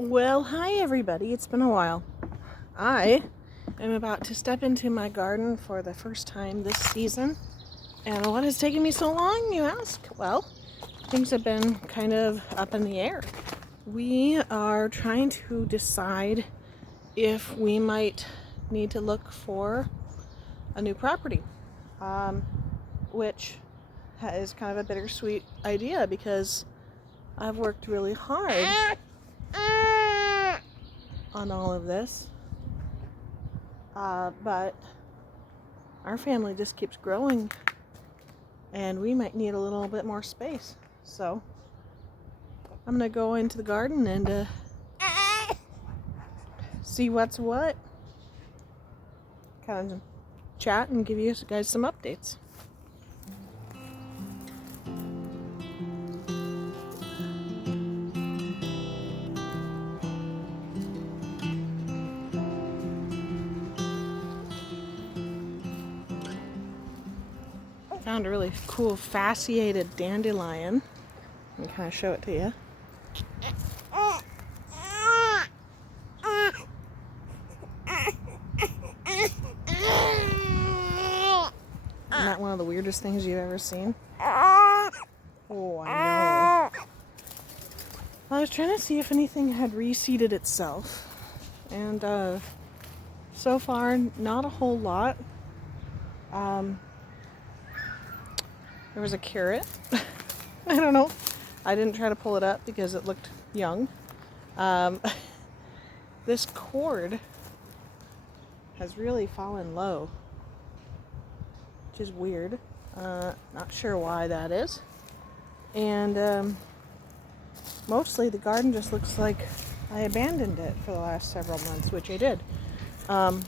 Well, hi everybody. It's been a while. I am about to step into my garden for the first time this season. And what has taken me so long, you ask? Well, things have been kind of up in the air. We are trying to decide if we might need to look for a new property, which is kind of a bittersweet idea because I've worked really hard on all of this. But our family just keeps growing and we might need a little bit more space. So I'm going to go into the garden and see what's what. Kind of chat and give you guys some updates. Found a really cool fasciated dandelion. Let me kind of show it to you. Isn't that one of the weirdest things you've ever seen? Oh, I know. I was trying to see if anything had reseeded itself. And so far, not a whole lot. There was a carrot. I don't know. I didn't try to pull it up because it looked young. This cord has really fallen low, which is weird. Not sure why that is. And mostly the garden just looks like I abandoned it for the last several months, which I did. Guess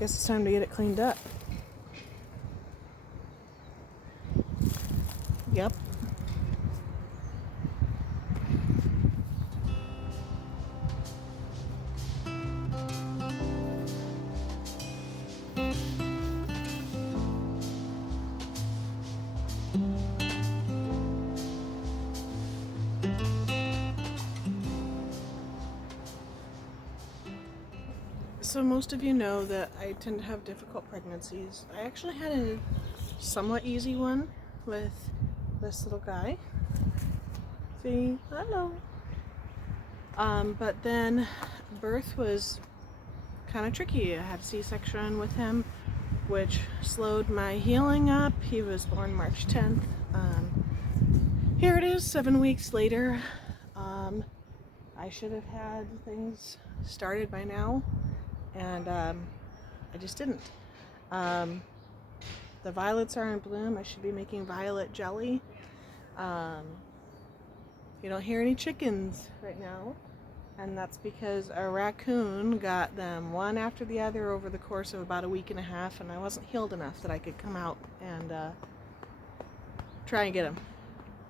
it's time to get it cleaned up. Yep. So most of you know that I tend to have difficult pregnancies. I actually had a somewhat easy one with this little guy. See, hello. But then birth was kind of tricky. I had a C-section with him, which slowed my healing up. He was born March 10th. Here it is, 7 weeks later. I should have had things started by now, and I just didn't. The violets are in bloom. I should be making violet jelly. You don't hear any chickens right now, and that's because a raccoon got them one after the other over the course of about a week and a half, and I wasn't healed enough that I could come out and try and get them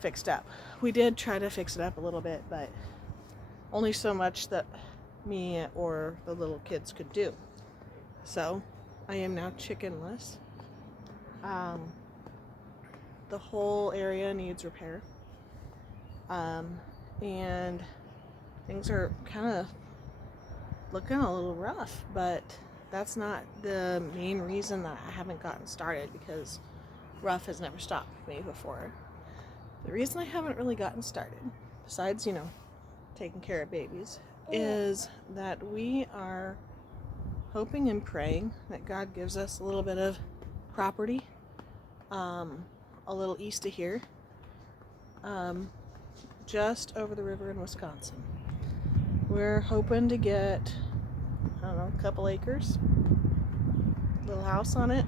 fixed up. We did try to fix it up a little bit, but only so much that me or the little kids could do. So I am now chickenless. The whole area needs repair. And things are kind of looking a little rough, but that's not the main reason that I haven't gotten started, because rough has never stopped me before. The reason I haven't really gotten started, besides, taking care of babies, is that we are hoping and praying that God gives us a little bit of property, a little east of here, just over the river in Wisconsin. We're hoping to get, a couple acres, little house on it,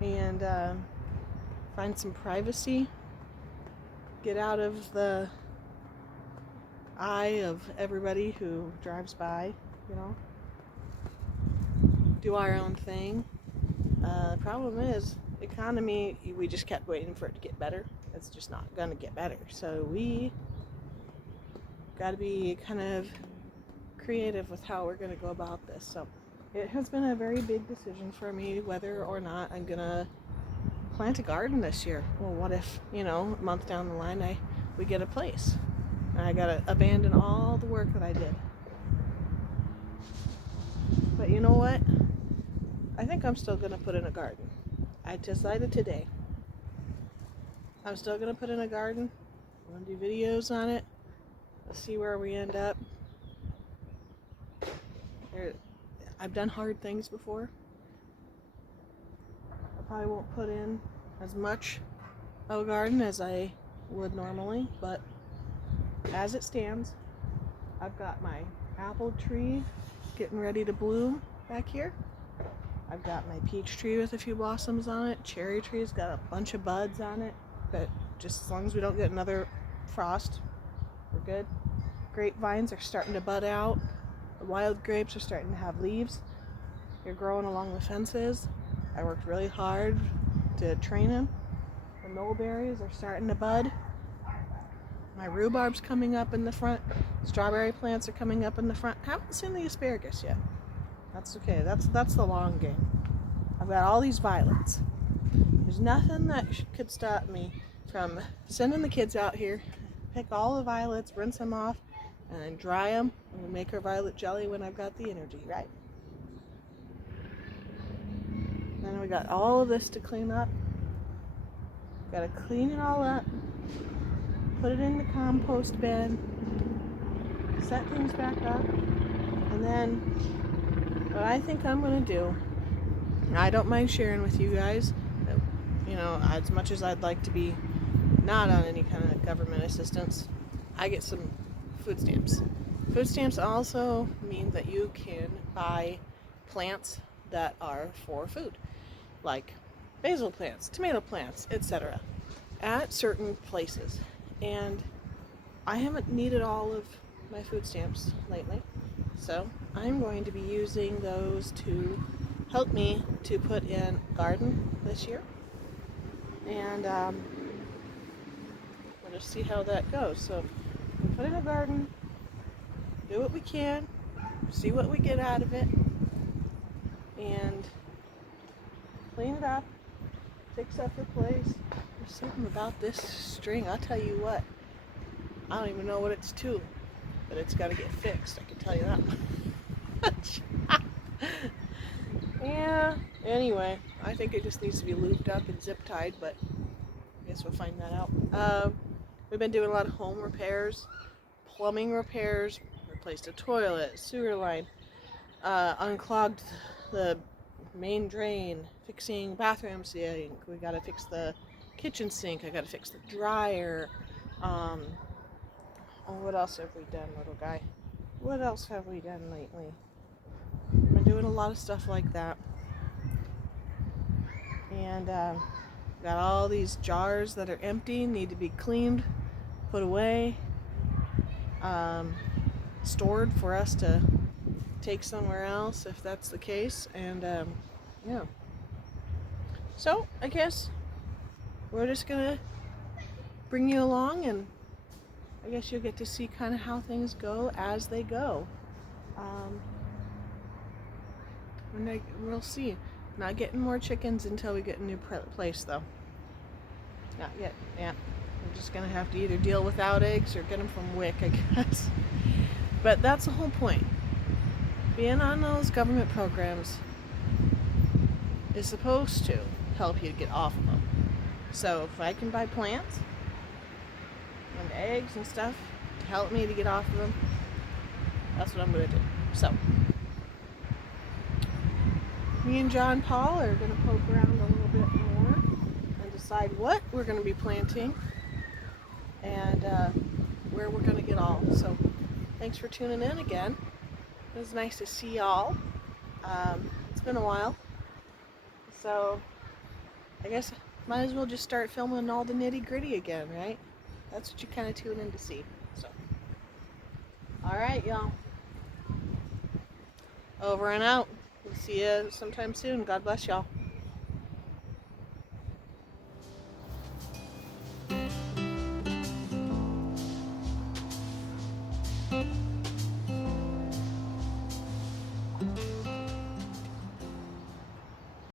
and find some privacy, get out of the eye of everybody who drives by, do our own thing. The problem is, economy, we just kept waiting for it to get better. It's just not going to get better. So we got to be kind of creative with how we're going to go about this. So it has been a very big decision for me whether or not I'm going to plant a garden this year. Well, what if, a month down the line we get a place? And I gotta abandon all the work that I did. But you know what? I think I'm still gonna put in a garden. I decided today. I'm still gonna put in a garden. I'm gonna do videos on it. Let's see where we end up. I've done hard things before. I probably won't put in as much of a garden as I would normally, but as it stands, I've got my apple tree getting ready to bloom back here. I've got my peach tree with a few blossoms on it. Cherry tree's got a bunch of buds on it, but just as long as we don't get another frost, we're good. Grapevines are starting to bud out. The wild grapes are starting to have leaves. They're growing along the fences. I worked really hard to train them. The mulberries are starting to bud. My rhubarb's coming up in the front. Strawberry plants are coming up in the front. I haven't seen the asparagus yet. That's okay. That's the long game. I've got all these violets. There's nothing that could stop me from sending the kids out here, pick all the violets, rinse them off, and dry them, and we'll make our violet jelly when I've got the energy, right? Then we got all of this to clean up. Gotta clean it all up, put it in the compost bin, set things back up, and then what I think I'm gonna do, I don't mind sharing with you guys, you know, as much as I'd like to be not on any kind of government assistance, I get some food stamps. Food stamps also mean that you can buy plants that are for food, like basil plants, tomato plants, etc., at certain places. And I haven't needed all of my food stamps lately, so I'm going to be using those to help me to put in a garden this year. And we'll just see how that goes. So we'll put in a garden, do what we can, see what we get out of it, and clean it up, fix up the place. There's something about this string, I'll tell you what, I don't even know what it's to, but it's got to get fixed, I can tell you that much. Yeah, anyway, I think it just needs to be lubed up and zip tied, but I guess we'll find that out. We've been doing a lot of home repairs, plumbing repairs, replaced a toilet, sewer line, unclogged the main drain, fixing bathroom sink, we gotta fix the kitchen sink, I gotta fix the dryer. Oh, what else have we done, little guy? What else have we done lately? We've been doing a lot of stuff like that. And got all these jars that are empty, need to be cleaned, put away, stored for us to take somewhere else if that's the case. And yeah. So I guess we're just gonna bring you along, and I guess you'll get to see kind of how things go as they go. We'll see. Not getting more chickens until we get a new place, though. Not yet. Yeah. We're just going to have to either deal without eggs or get them from WIC, I guess. But that's the whole point. Being on those government programs is supposed to help you to get off of them. So if I can buy plants and eggs and stuff to help me to get off of them, that's what I'm going to do. So me and John Paul are going to poke around a little bit more and decide what we're going to be planting and where we're going to get all. So thanks for tuning in again. It was nice to see y'all. It's been a while. So I guess might as well just start filming all the nitty gritty again, right? That's what you kind of tune in to see. So, all right, y'all. Over and out. We'll see you sometime soon. God bless y'all.